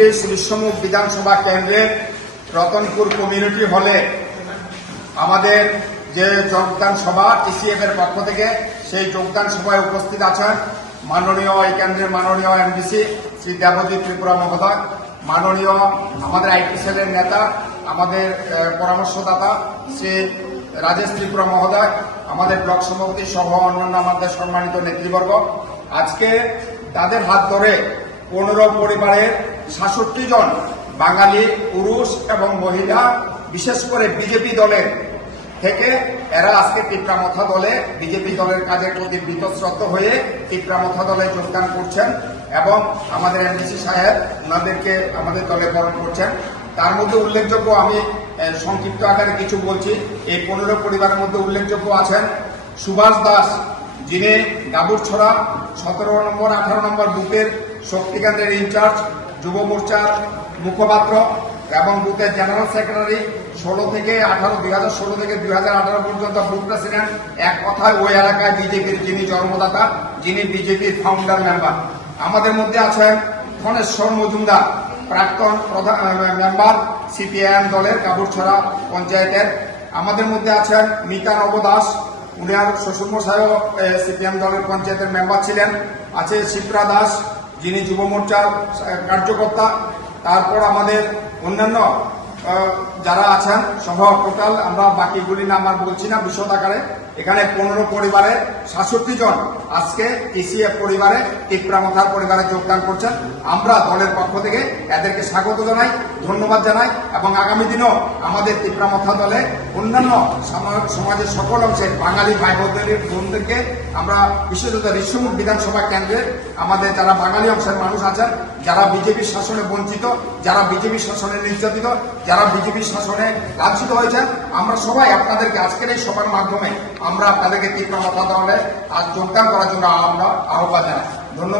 বত্রিশ বিশ্বমুখ বিধানসভা কেন্দ্রের রতনপুর কমিউনিটি হলে আমাদের যে যোগদান সভা টিসিএফ এর পক্ষ থেকে সেই যোগদান সভায় উপস্থিত আছেন মাননীয় এই কেন্দ্রের মাননীয় এমডিসি শ্রী দেবজিৎ ত্রিপুরা মহোদয়, মাননীয় আমাদের আইটি সেলের নেতা, আমাদের পরামর্শদাতা শ্রী রাজেশ ত্রিপুরা মহোদয়, আমাদের ব্লক সভাপতি সহ অন্যান্য আমাদের সম্মানিত নেতৃবর্গ। আজকে তাদের হাত ধরে 15 পরিবারের 66 জন বাঙালি পুরুষ এবং মহিলা, বিশেষ করে বিজেপি দলের থেকে এরা আজকে পিপরামথা দলে বিজেপি দলের কাজের প্রতি বীতশ্রদ্ধ হয়ে পিপরামথা দলে যোগদান করছেন এবং আমাদের এমডিসি সাহেব ওনাদেরকে আমাদের দলে বরণ করছেন। তার মধ্যে উল্লেখযোগ্য, আমি সংক্ষিপ্ত আকারে কিছু বলছি। এই 15 পরিবারের মধ্যে উল্লেখযোগ্য আছেন সুভাষ দাস, যিনি ডাবুরছড়া 17 নম্বর 18 নম্বর বুথের শক্তিকেন্দ্রের ইনচার্জ, যুব মোর্চার মুখপাত্র এবং বুথের জেনারেল সেক্রেটারি। 2016 থেকে 2018 পর্যন্ত বুথ প্রেসিডেন্ট। এক কথায় ওই এলাকায় বিজেপির যিনি জন্মদাতা, যিনি বিজেপির ফাউন্ডার মেম্বার। আমাদের মধ্যে আছেন ধনেশ্বর মজুমদার, প্রাক্তন মেম্বার সিপিআইএম দলের কাবুরছড়া পঞ্চায়েতের। আমাদের মধ্যে আছেন মিকা নবদাস, উনার শ্বশুরমশাইও সিপিএম দলের পঞ্চায়েতের মেম্বার ছিলেন। আছে শিপ্রা দাস, যিনি যুব মোর্চার কার্যকর্তা। তারপর আমাদের অন্যান্য যারা আছেন সহ টোটাল আমরা বাকিগুলি নাম আর বলছি না বিশদ আকারে। এখানে 15 পরিবারে 66 জন আজকে টিসিএফ পরিবারে পিপরামথার পরিবারে যোগদান করছেন। আমরা দলের পক্ষ থেকে এদেরকে স্বাগত জানাই, ধন্যবাদ জানাই এবং আগামী দিনও আমাদের পিপরামথা দলে অন্যান্য সমাজের সকল অংশের বাঙালি ভাই বোনদেরকে আমরা বিশেষত বিশ্বমুখ বিধানসভা কেন্দ্রের আমাদের যারা বাঙালি অংশের মানুষ আছেন, যারা বিজেপির শাসনে বঞ্চিত, যারা বিজেপির শাসনে নির্যাতিত, যারা বিজেপির শাসনে লাঞ্ছিত হয়েছেন, আমরা সবাই আপনাদেরকে আজকের এই সভার মাধ্যমে আমরা আপনাদেরকে পিপরামথা দলে আজ যোগদান করার জন্য আমরা আহ্বান জানাই। ধন্যবাদ।